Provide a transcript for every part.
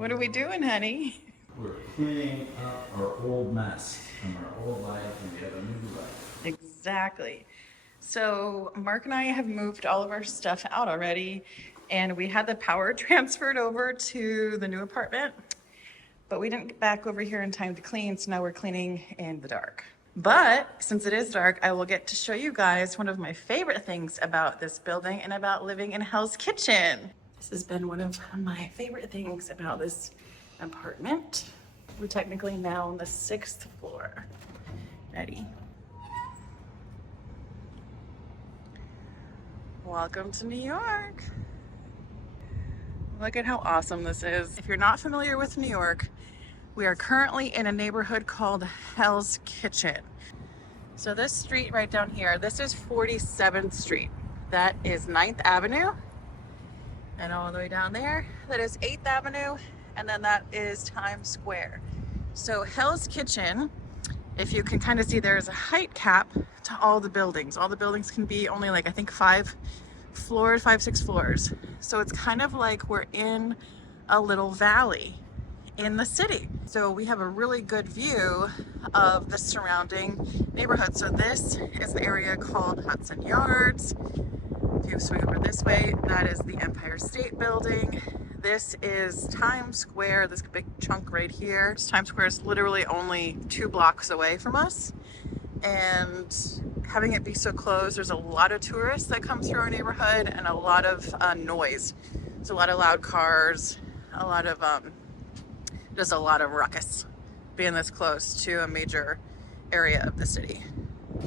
What are we doing, honey? We're cleaning up our old mess from our old life, and we have a new life. Exactly. So Mark and I have moved all of our stuff out already, and we had the power transferred over to the new apartment, but we didn't get back over here in time to clean, so now we're cleaning in the dark. But since it is dark, I will get to show you guys one of my favorite things about this building and about living in Hell's Kitchen. This has been one of my favorite things about this apartment. We're technically now on the 6th floor. Ready? Welcome to New York. Look at how awesome this is. If you're not familiar with New York, we are currently in a neighborhood called Hell's Kitchen. So this street right down here, this is 47th Street. That is 9th Avenue. And all the way down there, that is 8th Avenue. And then that is Times Square. So Hell's Kitchen, if you can kind of see, there's a height cap to all the buildings. All the buildings can be only like, I think 5, 6 floors. So it's kind of like we're in a little valley in the city. So we have a really good view of the surrounding neighborhood. So this is the area called Hudson Yards. If you swing over this way, that is the Empire State Building. This is Times Square, this big chunk right here. Times Square is literally only 2 blocks away from us. And having it be so close, there's a lot of tourists that come through our neighborhood and a lot of noise. There's a lot of loud cars, a lot of, just a lot of ruckus being this close to a major area of the city.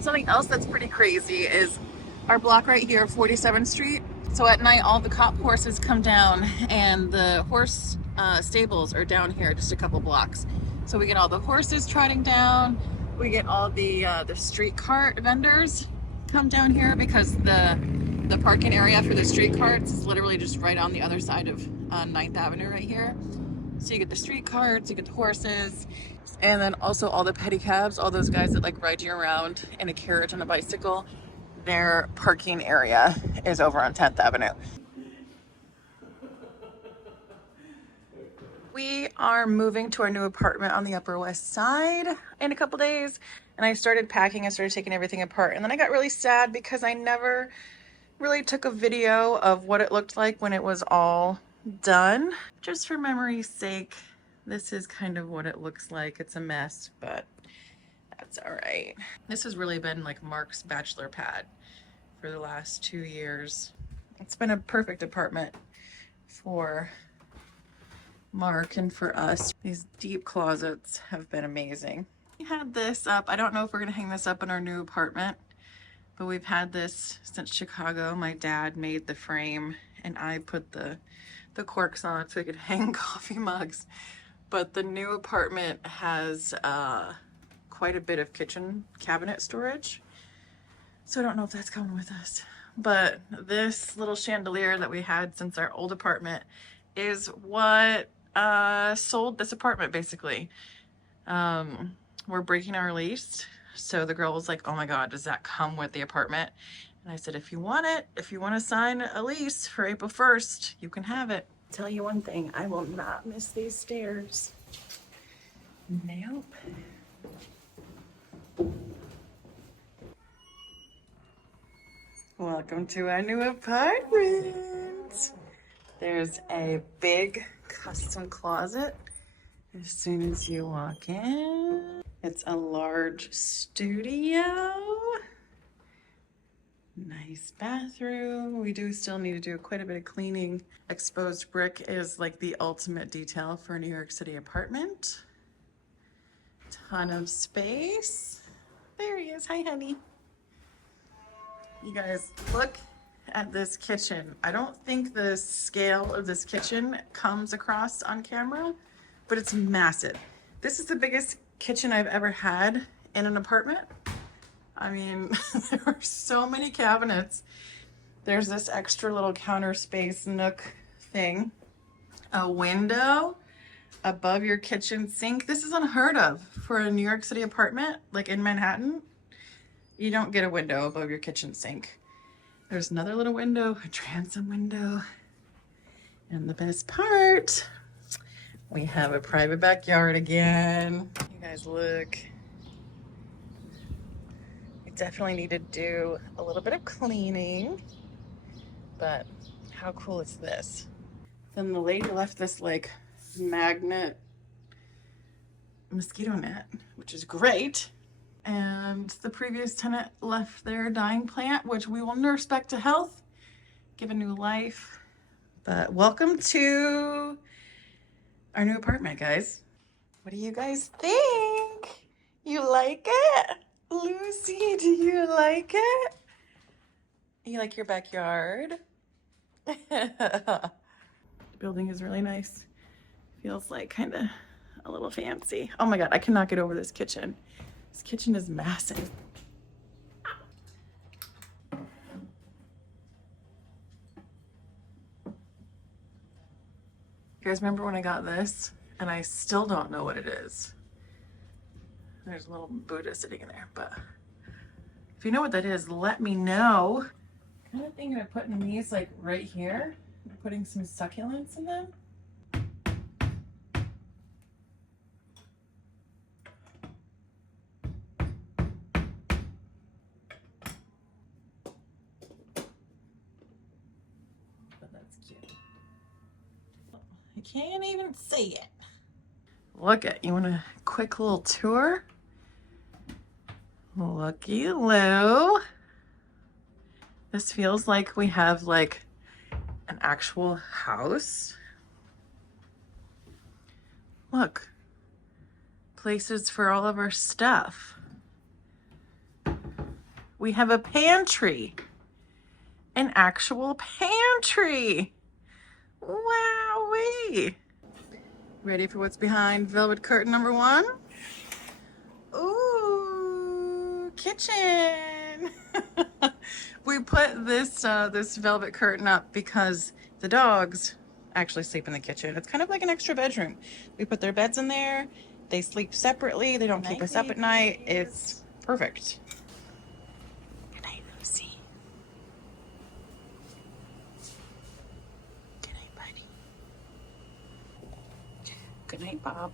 Something else that's pretty crazy is our block right here, 47th Street. So at night, all the cop horses come down and the horse stables are down here just a couple blocks. So we get all the horses trotting down. We get all the street cart vendors come down here because the parking area for the street carts is literally just right on the other side of 9th Avenue right here. So you get the street carts, you get the horses, and then also all the pedicabs, all those guys that like ride you around in a carriage on a bicycle. Their parking area is over on 10th Avenue. We are moving to our new apartment on the Upper West Side in a couple days, and I started packing. I started taking everything apart, and then I got really sad because I never really took a video of what it looked like when it was all done. Just for memory's sake, this is kind of what it looks like. It's a mess, but that's all right. This has really been like Mark's bachelor pad for the last 2 years. It's been a perfect apartment for Mark and for us. These deep closets have been amazing. We had this up. I don't know if we're gonna hang this up in our new apartment, but we've had this since Chicago. My dad made the frame and I put the corks on it so we could hang coffee mugs. But the new apartment has quite a bit of kitchen cabinet storage. So I don't know if that's coming with us. But this little chandelier that we had since our old apartment is what sold this apartment basically. We're breaking our lease. So the girl was like, oh my God, does that come with the apartment? And I said, if you want it, if you want to sign a lease for April 1st, you can have it. I'll tell you one thing, I will not miss these stairs. Nope. Welcome to our new apartment. There's a big custom closet as soon as you walk in. It's a large studio. Nice bathroom. We do still need to do quite a bit of cleaning. Exposed brick is like the ultimate detail for a New York City apartment. Ton of space. There he is. Hi, honey. You guys, look at this kitchen. I don't think the scale of this kitchen comes across on camera, but it's massive. This is the biggest kitchen I've ever had in an apartment. I mean, there are so many cabinets. There's this extra little counter space nook thing. A window above your kitchen sink. This is unheard of for a New York City apartment, like in Manhattan. You don't get a window above your kitchen sink. There's another little window, a transom window. And the best part, We have a private backyard again. You guys look. We definitely need to do a little bit of cleaning, but how cool is this? Then the lady left this like magnet mosquito net, which is great. And the previous tenant left their dying plant, which we will nurse back to health, give a new life. But welcome to our new apartment, guys. What do you guys think? You like it? Lucy, do you like it? You like your backyard? The building is really nice. Feels like kind of a little fancy. Oh my God, I cannot get over this kitchen. This kitchen is massive. You guys remember when I got this? And I still don't know what it is. There's a little Buddha sitting in there, but if you know what that is, let me know. Kind of thinking of putting these like right here. I'm putting some succulents in them. But that's cute. I can't even see it. Look at, you want a quick little tour? Looky Lou. This feels like we have like an actual house. Look, places for all of our stuff. We have a pantry, an actual pantry. Wowee. Ready for what's behind velvet curtain number 1? Ooh, kitchen. We put this this velvet curtain up because the dogs actually sleep in the kitchen. It's kind of like an extra bedroom. We put their beds in there. They sleep separately. They don't keep us up at night. It's perfect. Good night, Lucy. Good night, buddy. Good night, Bob.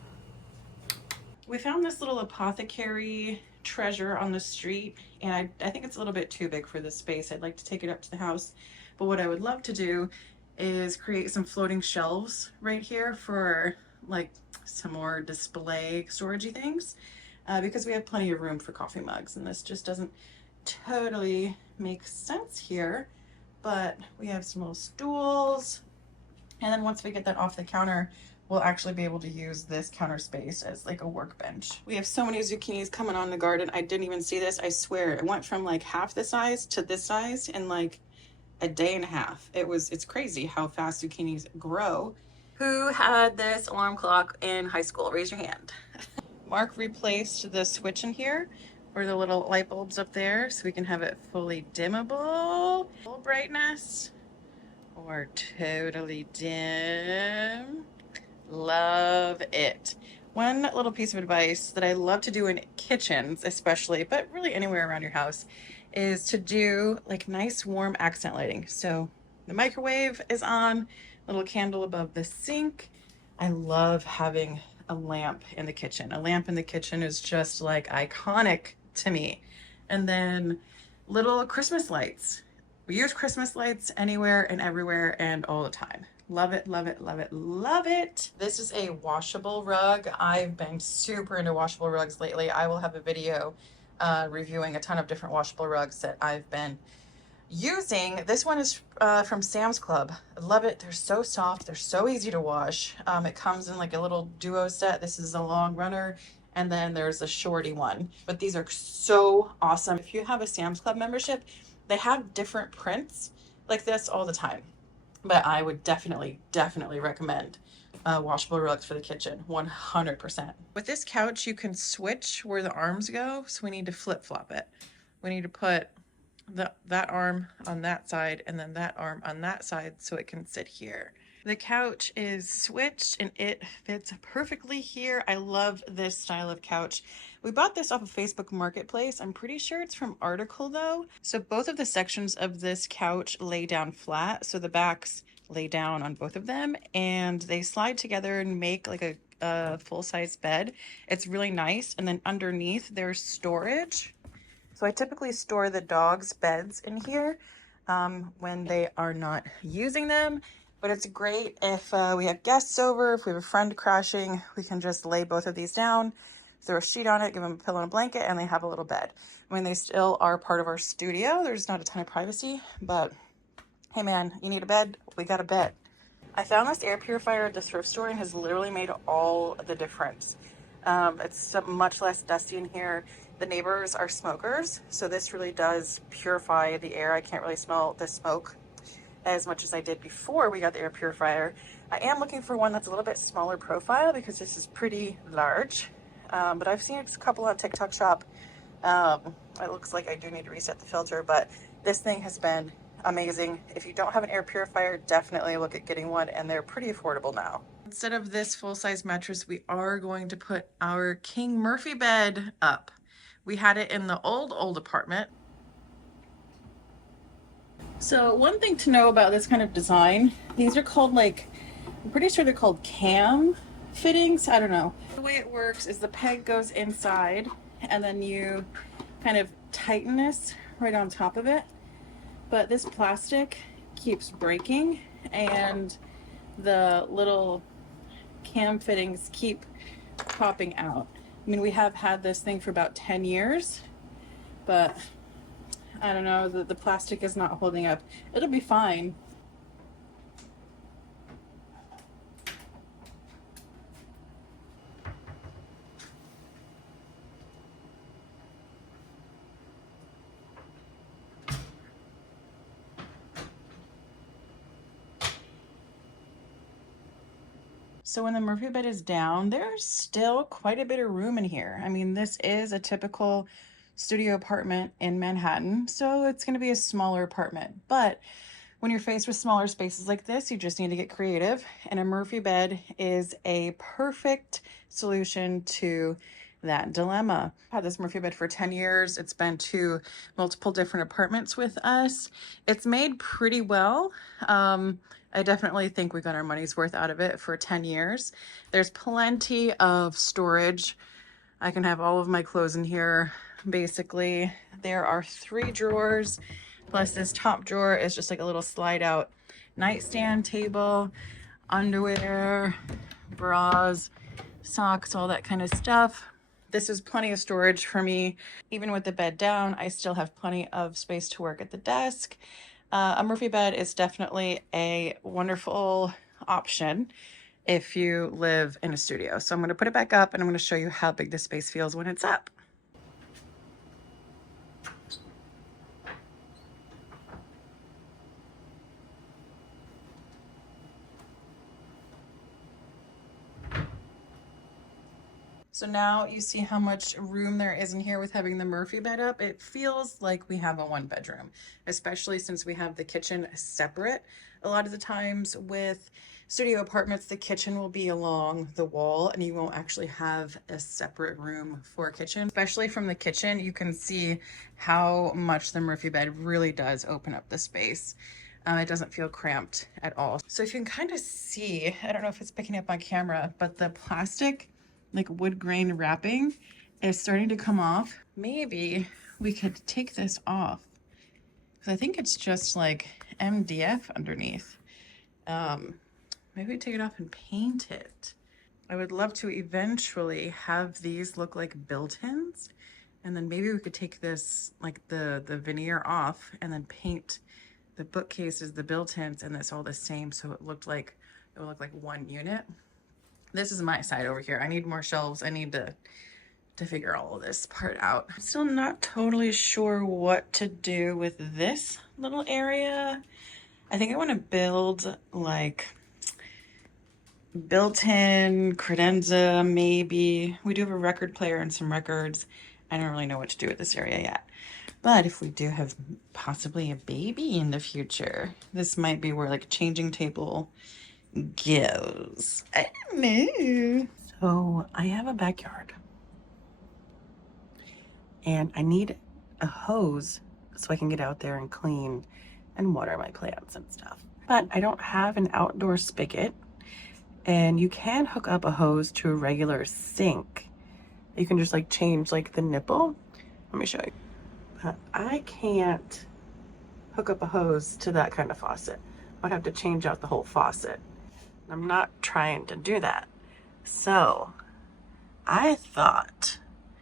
We found this little apothecary treasure on the street, and I think it's a little bit too big for this space. I'd like to take it up to the house, but what I would love to do is create some floating shelves right here for like some more display storagey things, because we have plenty of room for coffee mugs, and this just doesn't totally make sense here. But we have some little stools, and then once we get that off the counter, we'll actually be able to use this counter space as like a workbench. We have so many zucchinis coming on in the garden. I didn't even see this. I swear it went from like half the size to this size in like a day and a half. It's crazy how fast zucchinis grow. Who had this alarm clock in high school? Raise your hand. Mark replaced the switch in here or the little light bulbs up there so we can have it fully dimmable, full brightness, or totally dim. Love it. One little piece of advice that I love to do in kitchens especially, but really anywhere around your house, is to do like nice warm accent lighting. So the microwave is on, little candle above the sink. I love having a lamp in the kitchen. A lamp in the kitchen is just like iconic to me. And then little Christmas lights. We use Christmas lights anywhere and everywhere and all the time. Love it, love it, love it, love it. This is a washable rug. I've been super into washable rugs lately. I will have a video reviewing a ton of different washable rugs that I've been using. This one is from Sam's Club. I love it. They're so soft. They're so easy to wash. It comes in like a little duo set. This is a long runner, and then there's a shorty one. But these are so awesome. If you have a Sam's Club membership, they have different prints like this all the time. But I would definitely recommend washable rugs for the kitchen, 100%. With this couch, you can switch where the arms go, so we need to flip-flop it. We need to put that arm on that side and then that arm on that side so it can sit here. The couch is switched and it fits perfectly here. I love this style of couch. We bought this off of Facebook Marketplace. I'm pretty sure it's from Article though. So both of the sections of this couch lay down flat. So the backs lay down on both of them, and they slide together and make like a full-size bed. It's really nice. And then underneath there's storage. So I typically store the dogs' beds in here when they are not using them. But it's great if we have guests over, if we have a friend crashing, we can just lay both of these down, throw a sheet on it, give them a pillow and a blanket, and they have a little bed. I mean, they still are part of our studio. There's not a ton of privacy, but hey man, you need a bed? We got a bed. I found this air purifier at the thrift store and has literally made all the difference. It's much less dusty in here. The neighbors are smokers, so this really does purify the air. I can't really smell the smoke as much as I did before we got the air purifier. I am looking for one that's a little bit smaller profile because this is pretty large. But I've seen a couple on TikTok Shop. It looks like I do need to reset the filter, but this thing has been amazing. If you don't have an air purifier, definitely look at getting one, and they're pretty affordable now. Instead of this full-size mattress, we are going to put our King Murphy bed up. We had it in the old apartment. So one thing to know about this kind of design, these are called like, I'm pretty sure they're called cam fittings. I don't know. The way it works is the peg goes inside and then you kind of tighten this right on top of it. But this plastic keeps breaking and the little cam fittings keep popping out. I mean, we have had this thing for about 10 years, but I don't know, the plastic is not holding up. It'll be fine. So when the Murphy bed is down, there's still quite a bit of room in here. I mean, this is a typical studio apartment in Manhattan, so it's going to be a smaller apartment. But when you're faced with smaller spaces like this, you just need to get creative. And a Murphy bed is a perfect solution to that dilemma. I've had this Murphy bed for 10 years. It's been to multiple different apartments with us. It's made pretty well. I definitely think we got our money's worth out of it for 10 years. There's plenty of storage. I can have all of my clothes in here. Basically, there are 3 drawers, plus this top drawer is just like a little slide out nightstand table, underwear, bras, socks, all that kind of stuff. This is plenty of storage for me. Even with the bed down, I still have plenty of space to work at the desk. A Murphy bed is definitely a wonderful option if you live in a studio. So I'm going to put it back up and I'm going to show you how big the space feels when it's up. So now you see how much room there is in here with having the Murphy bed up. It feels like we have a 1-bedroom, especially since we have the kitchen separate. A lot of the times with studio apartments, the kitchen will be along the wall and you won't actually have a separate room for a kitchen. Especially from the kitchen, you can see how much the Murphy bed really does open up the space. It doesn't feel cramped at all. So if you can kind of see, I don't know if it's picking up on camera, but the plastic like wood grain wrapping is starting to come off. Maybe we could take this off because I think it's just like MDF underneath. Maybe we take it off and paint it. I would love to eventually have these look like built-ins, and then maybe we could take this, like the veneer off, and then paint the bookcases, the built-ins, and this all the same, so it would look like one unit. This is my side over here. I need more shelves. I need to figure all of this part out. I'm still not totally sure what to do with this little area. I think I want to build like built-in credenza, maybe. We do have a record player and some records. I don't really know what to do with this area yet. But if we do have possibly a baby in the future, this might be where like a changing table goes. I don't know. So I have a backyard and I need a hose so I can get out there and clean and water my plants and stuff. but I don't have an outdoor spigot. And you can hook up a hose to a regular sink. You can just like change like the nipple. Let me show you. But I can't hook up a hose to that kind of faucet. I'd have to change out the whole faucet. I'm not trying to do that. So I thought,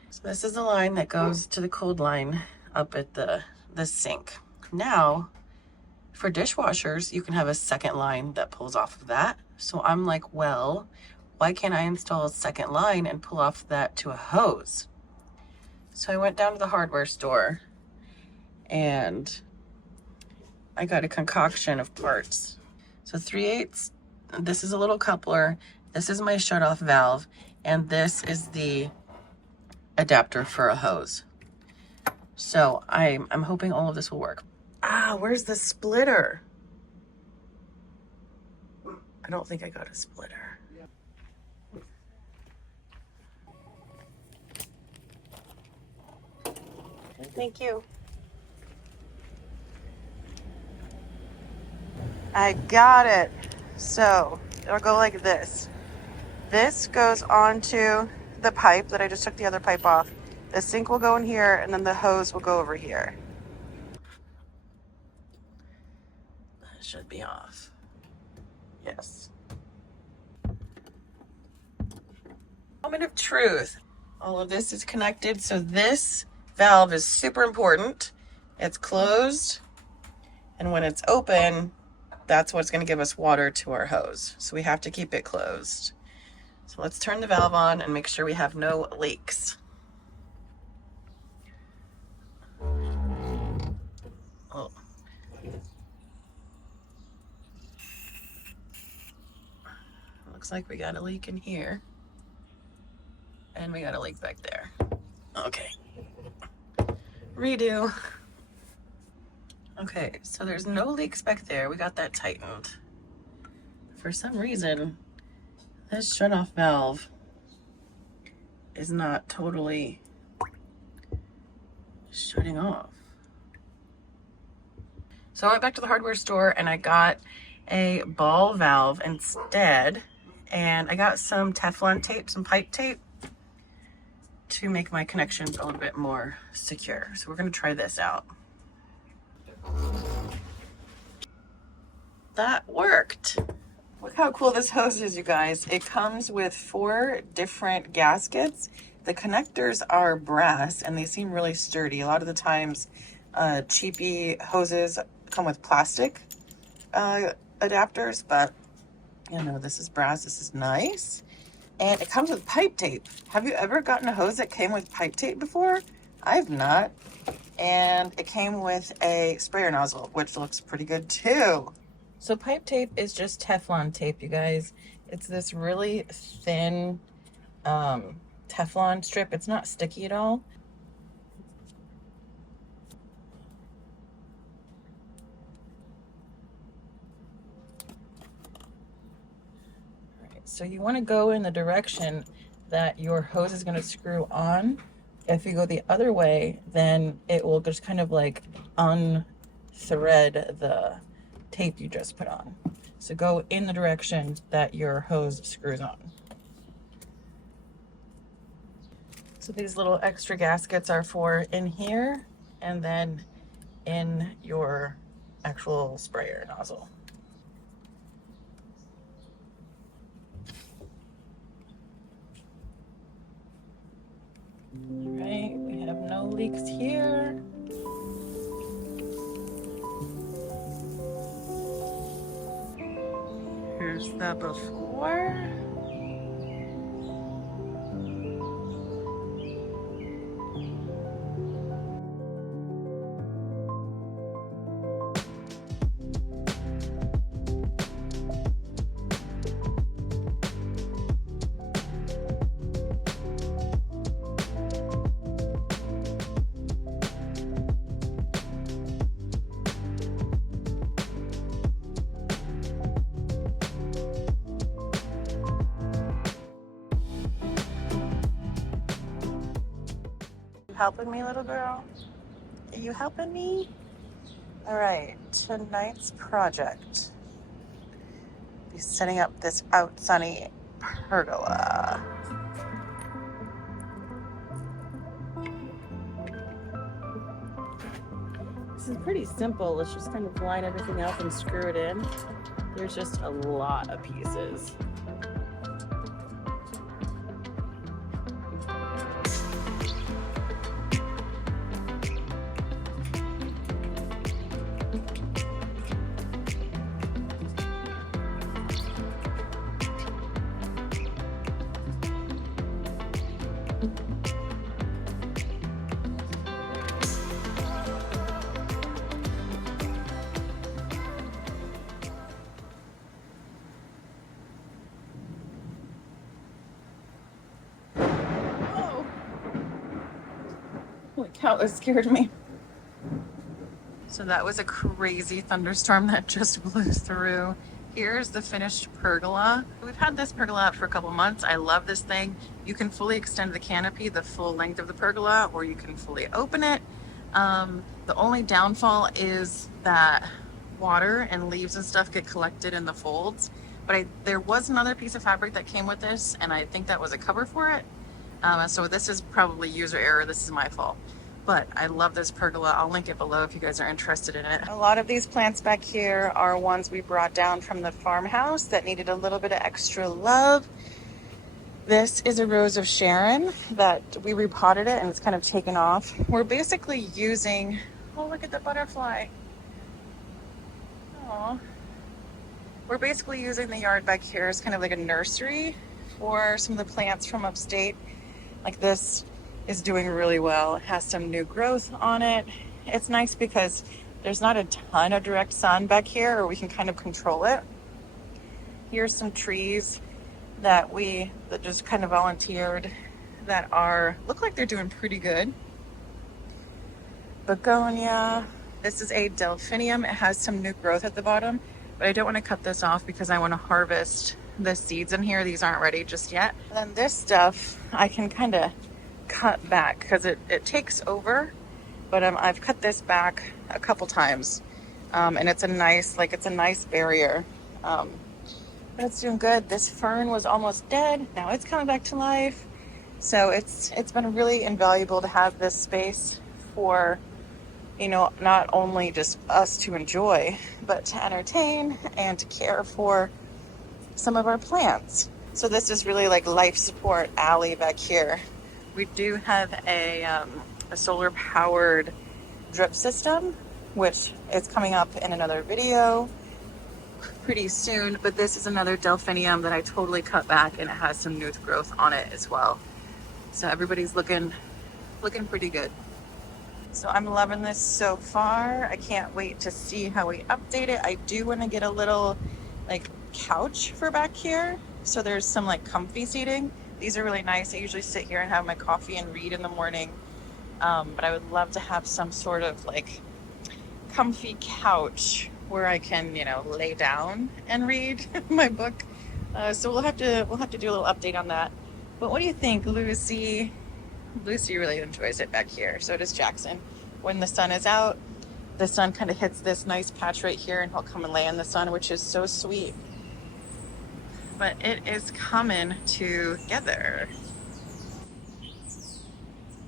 so this is the line that goes to the cold line up at the sink. Now, for dishwashers, you can have a second line that pulls off of that. So I'm like, well, why can't I install a second line and pull off that to a hose? So I went down to the hardware store and I got a concoction of parts. So 3/8, this is a little coupler, this is my shut-off valve, and this is the adapter for a hose. So I'm hoping all of this will work. Ah, where's the splitter? I don't think I got a splitter. Thank you. I got it. So it'll go like this. This goes onto the pipe that I just took the other pipe off. The sink will go in here, and then the hose will go over here. That should be off. Yes. Moment of truth. All of this is connected, so this valve is super important. It's closed, and when it's open, that's what's going to give us water to our hose. So we have to keep it closed. So let's turn the valve on and make sure we have no leaks. Oh. Looks like we got a leak in here. And we got a leak back there. Okay. Redo. Okay, so there's no leaks back there. We got that tightened. For some reason, this shut-off valve is not totally shutting off. So I went back to the hardware store and I got a ball valve instead. And I got some Teflon tape, some pipe tape, to make my connections a little bit more secure. So we're gonna try this out. That worked. Look how cool this hose is, you guys. It comes with 4 different gaskets. The connectors are brass and they seem really sturdy. A lot of the times, cheapy hoses come with plastic adapters, but you know, this is brass, this is nice. And it comes with pipe tape. Have you ever gotten a hose that came with pipe tape before? I've not. And it came with a sprayer nozzle, which looks pretty good too. So pipe tape is just Teflon tape, you guys. It's this really thin Teflon strip. It's not sticky at all. So you want to go in the direction that your hose is going to screw on. If you go the other way, then it will just kind of like unthread the tape you just put on. So go in the direction that your hose screws on. So these little extra gaskets are for in here and then in your actual sprayer nozzle. All right, we have no leaks here. Here's the before. Helping me, little girl? Are you helping me? All right, tonight's project. He's setting up this out sunny pergola. This is pretty simple. Let's just kind of line everything up and screw it in. There's just a lot of pieces. Holy cow, that scared me. So that was a crazy thunderstorm that just blew through. Here's the finished pergola. We've had this pergola out for a couple months. I love this thing. You can fully extend the canopy the full length of the pergola, or you can fully open it. The only downfall is that water and leaves and stuff get collected in the folds. But there was another piece of fabric that came with this, and I think that was a cover for it. So this is probably user error. This is my fault. But I love this pergola. I'll link it below if you guys are interested in it. A lot of these plants back here are ones we brought down from the farmhouse that needed a little bit of extra love. This is a rose of Sharon that we repotted it and it's kind of taken off. We're basically using, oh, look at the butterfly. Oh, we're basically using the yard back here as kind of like a nursery for some of the plants from upstate. Like this is doing really well. It has some new growth on it. It's nice because there's not a ton of direct sun back here, or we can kind of control it. Here's some trees that just kind of volunteered that look like they're doing pretty good. Begonia. This is a delphinium. It has some new growth at the bottom, but I don't want to cut this off because I want to harvest the seeds in here. These aren't ready just yet. And then this stuff I can kind of cut back because it takes over, but I've cut this back a couple times, and it's a nice barrier. But it's doing good. This fern was almost dead. Now it's coming back to life. So it's been really invaluable to have this space for, not only just us to enjoy, but to entertain and to care for some of our plants. So this is really like life support alley back here. We do have a solar powered drip system, which is coming up in another video pretty soon. But this is another delphinium that I totally cut back, and it has some new growth on it as well. So everybody's looking pretty good. So I'm loving this so far. I can't wait to see how we update it. I do want to get a little couch for back here, so there's some comfy seating. These are really nice. I usually sit here and have my coffee and read in the morning, but I would love to have some sort of comfy couch where I can lay down and read my book. So we'll have to do a little update on that. But what do you think, Lucy? Lucy really enjoys it back here. So does Jackson. When the sun is out, the sun kind of hits this nice patch right here, and he'll come and lay in the sun, which is so sweet. But it is coming together.